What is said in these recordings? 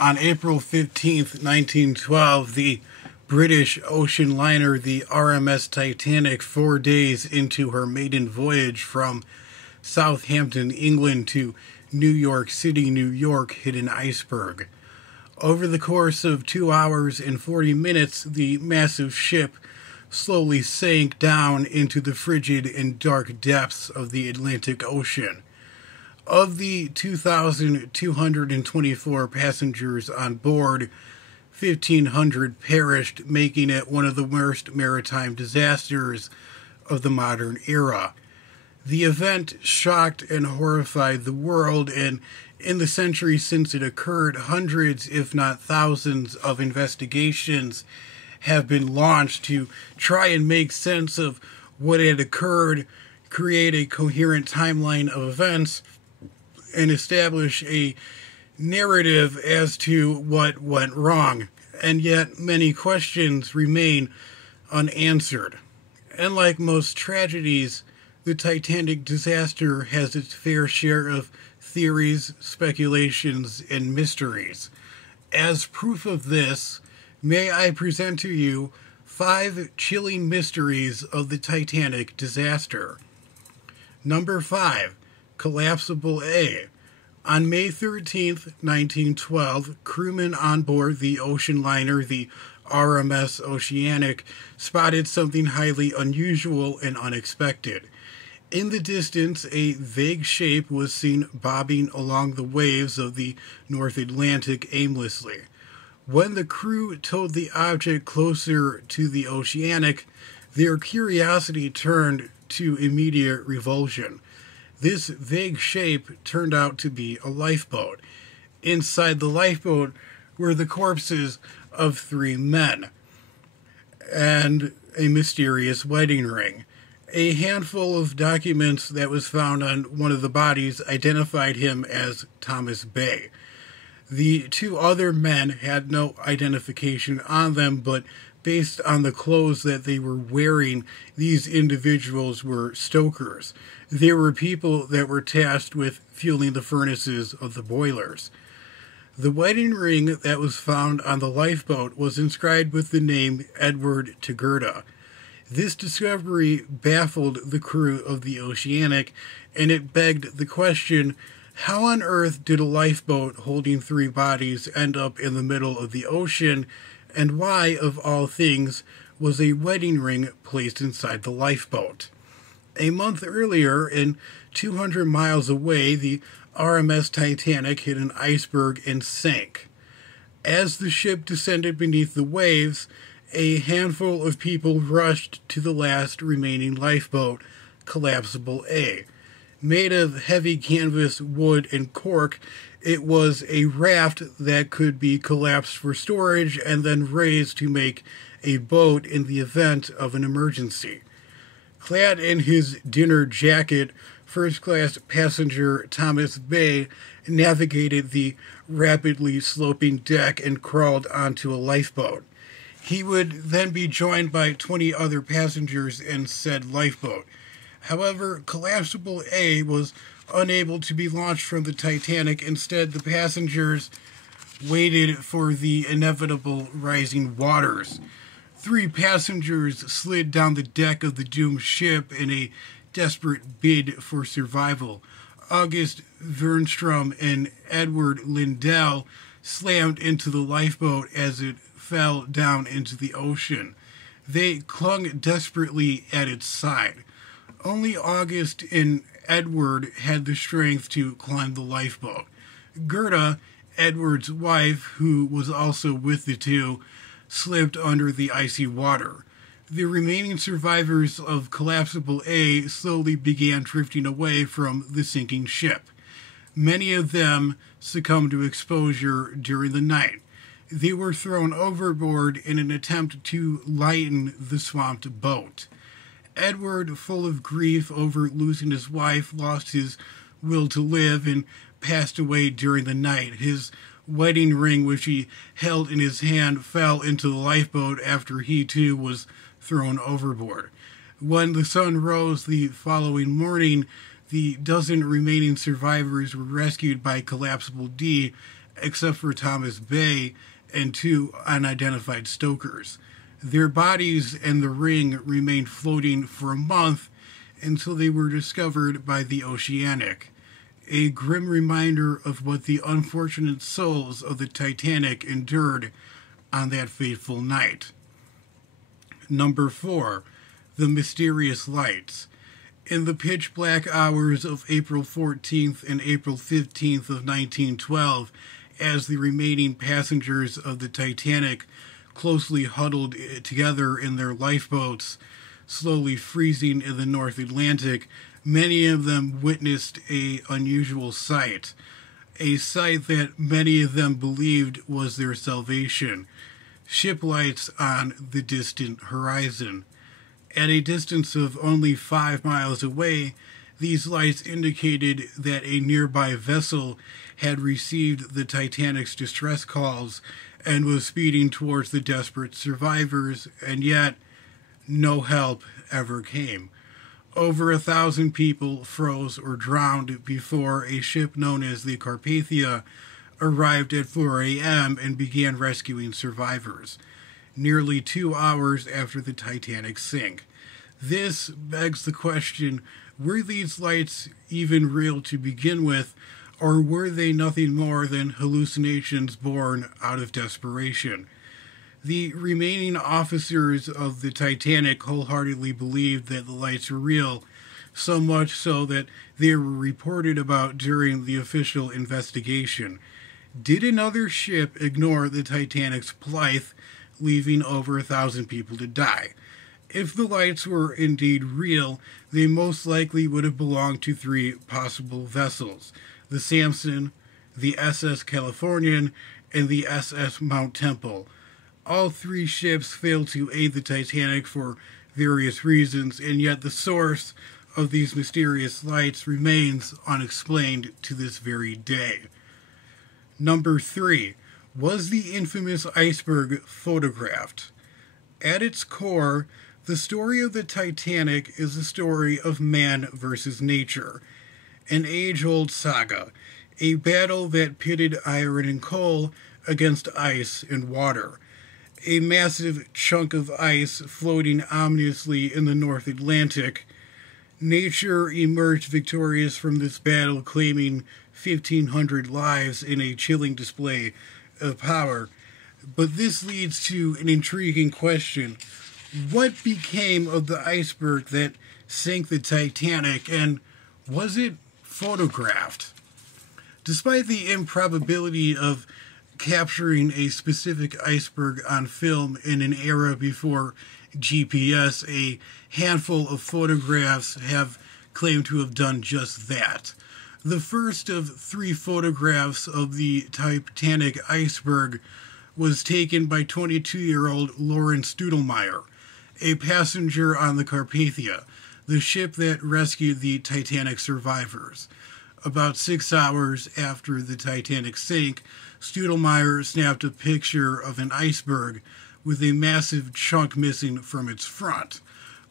On April 15th, 1912, the British ocean liner, the RMS Titanic, 4 days into her maiden voyage from Southampton, England to New York City, New York, hit an iceberg. Over the course of 2 hours and 40 minutes, the massive ship slowly sank down into the frigid and dark depths of the Atlantic Ocean. Of the 2,224 passengers on board, 1,500 perished, making it one of the worst maritime disasters of the modern era. The event shocked and horrified the world, and in the century since it occurred, hundreds, if not thousands, of investigations have been launched to try and make sense of what had occurred, create a coherent timeline of events, and establish a narrative as to what went wrong. And yet many questions remain unanswered. And like most tragedies, the Titanic disaster has its fair share of theories, speculations, and mysteries. As proof of this, may I present to you 5 chilling mysteries of the Titanic disaster. Number 5. Collapsible A. On May 13th, 1912, crewmen on board the ocean liner, the RMS Oceanic, spotted something highly unusual and unexpected. In the distance, a vague shape was seen bobbing along the waves of the North Atlantic aimlessly. When the crew towed the object closer to the Oceanic, their curiosity turned to immediate revulsion. This vague shape turned out to be a lifeboat. Inside the lifeboat were the corpses of 3 men and a mysterious wedding ring. A handful of documents that was found on one of the bodies identified him as Thomas Bay. The 2 other men had no identification on them, but based on the clothes that they were wearing, these individuals were stokers. They were people that were tasked with fueling the furnaces of the boilers. The wedding ring that was found on the lifeboat was inscribed with the name Edward to Gerda. This discovery baffled the crew of the Oceanic, and it begged the question, how on earth did a lifeboat holding 3 bodies end up in the middle of the ocean, and why, of all things, was a wedding ring placed inside the lifeboat? A month earlier, and 200 miles away, the RMS Titanic hit an iceberg and sank. As the ship descended beneath the waves, a handful of people rushed to the last remaining lifeboat, Collapsible A. Made of heavy canvas, wood, and cork, it was a raft that could be collapsed for storage and then raised to make a boat in the event of an emergency. Clad in his dinner jacket, first-class passenger Thomas Bay navigated the rapidly sloping deck and crawled onto a lifeboat. He would then be joined by 20 other passengers in said lifeboat. However, Collapsible A was unable to be launched from the Titanic. Instead, the passengers waited for the inevitable rising waters. 3 passengers slid down the deck of the doomed ship in a desperate bid for survival. August Vernstrom and Edward Lindell slammed into the lifeboat as it fell down into the ocean. They clung desperately at its side. Only August and Edward had the strength to climb the lifeboat. Gerda, Edward's wife, who was also with the 2, slipped under the icy water. The remaining survivors of Collapsible A slowly began drifting away from the sinking ship. Many of them succumbed to exposure during the night. They were thrown overboard in an attempt to lighten the swamped boat. Edward, full of grief over losing his wife, lost his will to live and passed away during the night. His wedding ring, which he held in his hand, fell into the lifeboat after he too was thrown overboard. When the sun rose the following morning, the dozen remaining survivors were rescued by Collapsible D except for Thomas Bay and two unidentified stokers. Their bodies and the ring remained floating for a month until they were discovered by the Oceanic. A grim reminder of what the unfortunate souls of the Titanic endured on that fateful night. Number 4. The Mysterious Lights. In the pitch-black hours of April 14th and April 15th of 1912, as the remaining passengers of the Titanic closely huddled together in their lifeboats, slowly freezing in the North Atlantic, many of them witnessed an unusual sight, a sight that many of them believed was their salvation: ship lights on the distant horizon. At a distance of only 5 miles away, these lights indicated that a nearby vessel had received the Titanic's distress calls and was speeding towards the desperate survivors, and yet no help ever came. Over 1,000 people froze or drowned before a ship known as the Carpathia arrived at 4 a.m. and began rescuing survivors, nearly 2 hours after the Titanic sank. This begs the question, were these lights even real to begin with, or were they nothing more than hallucinations born out of desperation? The remaining officers of the Titanic wholeheartedly believed that the lights were real, so much so that they were reported about during the official investigation. Did another ship ignore the Titanic's plight, leaving over 1,000 people to die? If the lights were indeed real, they most likely would have belonged to 3 possible vessels: the Samson, the SS Californian, and the SS Mount Temple. All 3 ships failed to aid the Titanic for various reasons, and yet the source of these mysterious lights remains unexplained to this very day. Number 3. Was the infamous iceberg photographed? At its core, the story of the Titanic is a story of man versus nature, an age-old saga, a battle that pitted iron and coal against ice and water. A massive chunk of ice floating ominously in the North Atlantic. Nature emerged victorious from this battle, claiming 1,500 lives in a chilling display of power. But this leads to an intriguing question. What became of the iceberg that sank the Titanic, and was it photographed? Despite the improbability of capturing a specific iceberg on film in an era before GPS, a handful of photographs have claimed to have done just that. The first of 3 photographs of the Titanic iceberg was taken by 22-year-old Lawrence Studelmeyer, a passenger on the Carpathia, the ship that rescued the Titanic survivors. About 6 hours after the Titanic sank, Studelmeyer snapped a picture of an iceberg with a massive chunk missing from its front.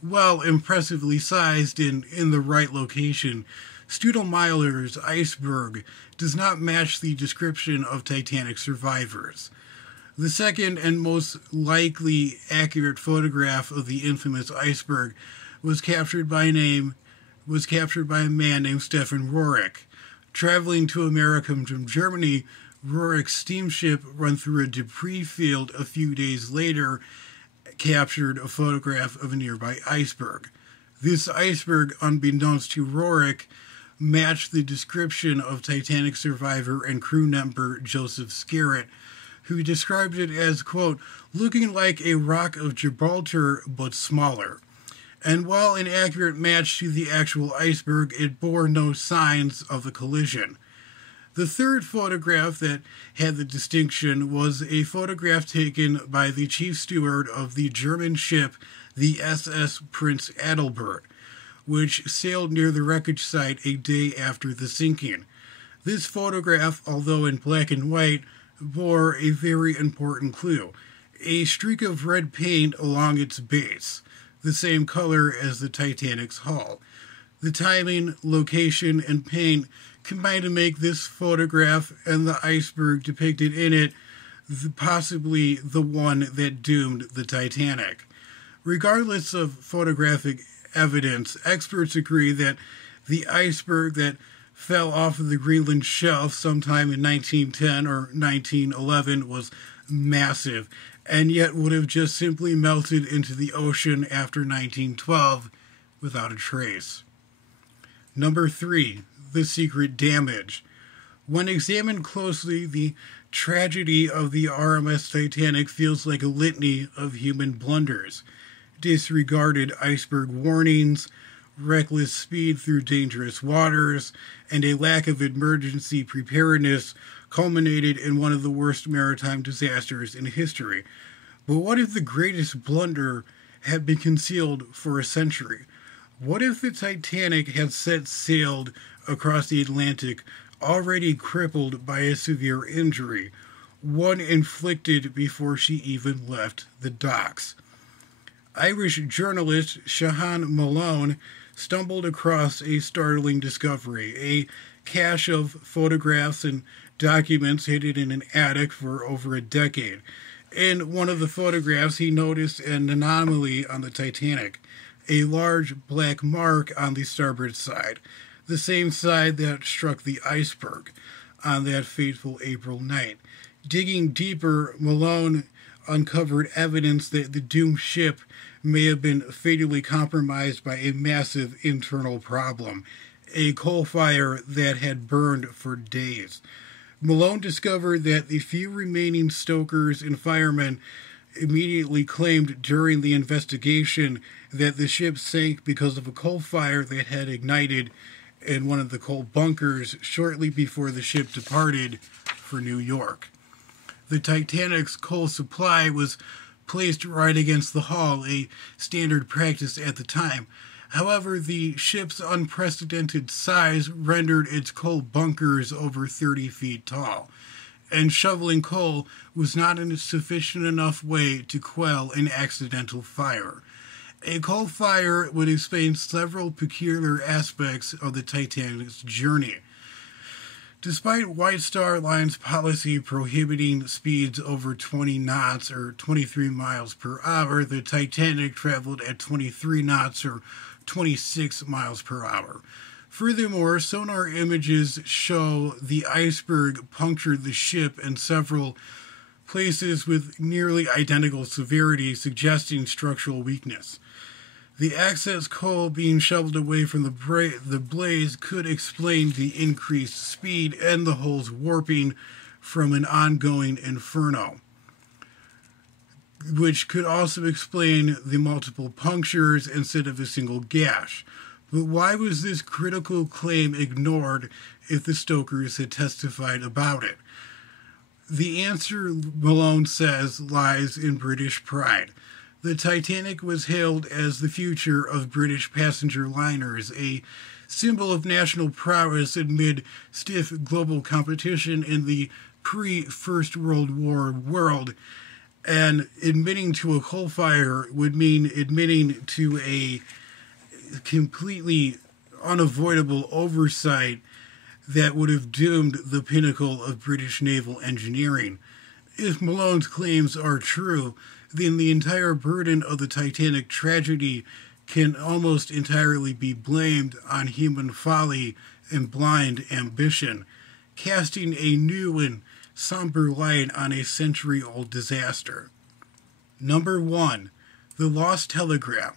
While impressively sized and in the right location, Studelmeyer's iceberg does not match the description of Titanic survivors. The second and most likely accurate photograph of the infamous iceberg was captured by a man named Stefan Rohrig. Traveling to America from Germany, Rohrig's steamship run through a debris field a few days later captured a photograph of a nearby iceberg. This iceberg, unbeknownst to Rohrig, matched the description of Titanic survivor and crew member Joseph Scarrett, who described it as, quote, looking like a rock of Gibraltar but smaller. And while an accurate match to the actual iceberg, it bore no signs of a collision. The third photograph that had the distinction was a photograph taken by the chief steward of the German ship, the SS Prince Adalbert, which sailed near the wreckage site a day after the sinking. This photograph, although in black and white, bore a very important clue: a streak of red paint along its base, the same color as the Titanic's hull. The timing, location, and paint combined to make this photograph and the iceberg depicted in it possibly the one that doomed the Titanic. Regardless of photographic evidence, experts agree that the iceberg that fell off of the Greenland shelf sometime in 1910 or 1911 was massive, and yet would have just simply melted into the ocean after 1912 without a trace. Number 3. The secret damage. When examined closely, the tragedy of the RMS Titanic feels like a litany of human blunders. Disregarded iceberg warnings, reckless speed through dangerous waters, and a lack of emergency preparedness culminated in one of the worst maritime disasters in history. But what if the greatest blunder had been concealed for a century? What if the Titanic had set sail across the Atlantic already crippled by a severe injury, one inflicted before she even left the docks? Irish journalist Shahan Malone stumbled across a startling discovery, a cache of photographs and documents hidden in an attic for over a decade. In one of the photographs, he noticed an anomaly on the Titanic, a large black mark on the starboard side, the same side that struck the iceberg on that fateful April night. Digging deeper, Malone uncovered evidence that the doomed ship may have been fatally compromised by a massive internal problem, a coal fire that had burned for days. Malone discovered that the few remaining stokers and firemen immediately claimed during the investigation that the ship sank because of a coal fire that had ignited in one of the coal bunkers shortly before the ship departed for New York. The Titanic's coal supply was placed right against the hull, a standard practice at the time. However, the ship's unprecedented size rendered its coal bunkers over 30 feet tall, and shoveling coal was not a sufficient enough way to quell an accidental fire. A coal fire would explain several peculiar aspects of the Titanic's journey. Despite White Star Line's policy prohibiting speeds over 20 knots or 23 miles per hour, the Titanic traveled at 23 knots or 26 miles per hour. Furthermore, sonar images show the iceberg punctured the ship in several places with nearly identical severity, suggesting structural weakness. The excess coal being shoveled away from the blaze could explain the increased speed and the hull's warping from an ongoing inferno, which could also explain the multiple punctures instead of a single gash. But why was this critical claim ignored if the stokers had testified about it? The answer, Malone says, lies in British pride. The Titanic was hailed as the future of British passenger liners, a symbol of national prowess amid stiff global competition in the pre-First World War world. And admitting to a coal fire would mean admitting to a completely unavoidable oversight that would have doomed the pinnacle of British naval engineering. If Malone's claims are true, then the entire burden of the Titanic tragedy can almost entirely be blamed on human folly and blind ambition, casting a new and somber light on a century-old disaster. Number 1. The Lost Telegram.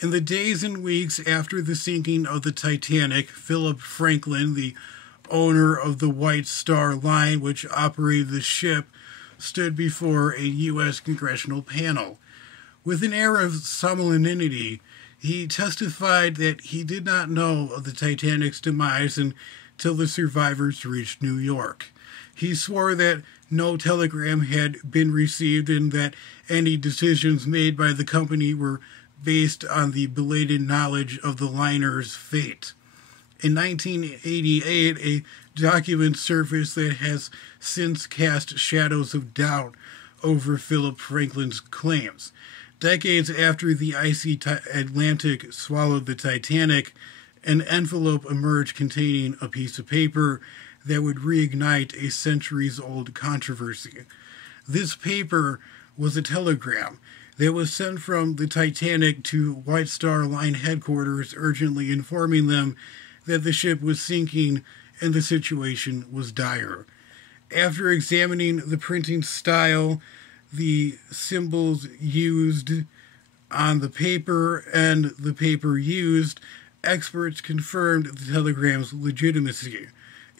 In the days and weeks after the sinking of the Titanic, Philip Franklin, the owner of the White Star Line, which operated the ship, stood before a U.S. congressional panel. With an air of solemnity, he testified that he did not know of the Titanic's demise until the survivors reached New York. He swore that no telegram had been received and that any decisions made by the company were based on the belated knowledge of the liner's fate. In 1988, a document surfaced that has since cast shadows of doubt over Philip Franklin's claims. Decades after the icy Atlantic swallowed the Titanic an envelope emerged containing a piece of paper that would reignite a centuries-old controversy. This paper was a telegram that was sent from the Titanic to White Star Line headquarters, urgently informing them that the ship was sinking and the situation was dire. After examining the printing style, the symbols used on the paper, and the paper used, experts confirmed the telegram's legitimacy.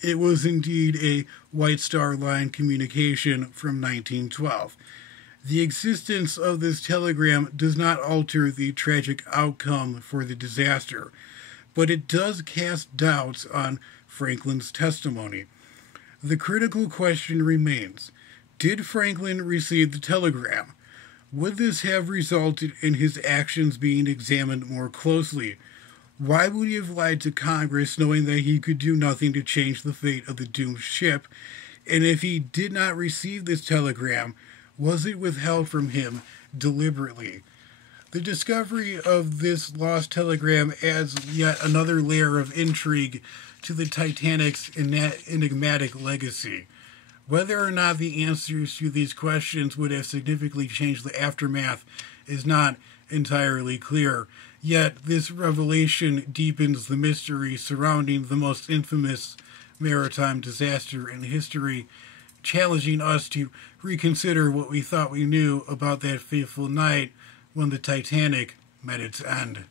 It was indeed a White Star Line communication from 1912. The existence of this telegram does not alter the tragic outcome for the disaster, but it does cast doubts on Franklin's testimony. The critical question remains: did Franklin receive the telegram? Would this have resulted in his actions being examined more closely? Why would he have lied to Congress knowing that he could do nothing to change the fate of the doomed ship? And if he did not receive this telegram, was it withheld from him deliberately? The discovery of this lost telegram adds yet another layer of intrigue to the Titanic's enigmatic legacy. Whether or not the answers to these questions would have significantly changed the aftermath is not entirely clear, yet this revelation deepens the mystery surrounding the most infamous maritime disaster in history, challenging us to reconsider what we thought we knew about that fateful night when the Titanic met its end.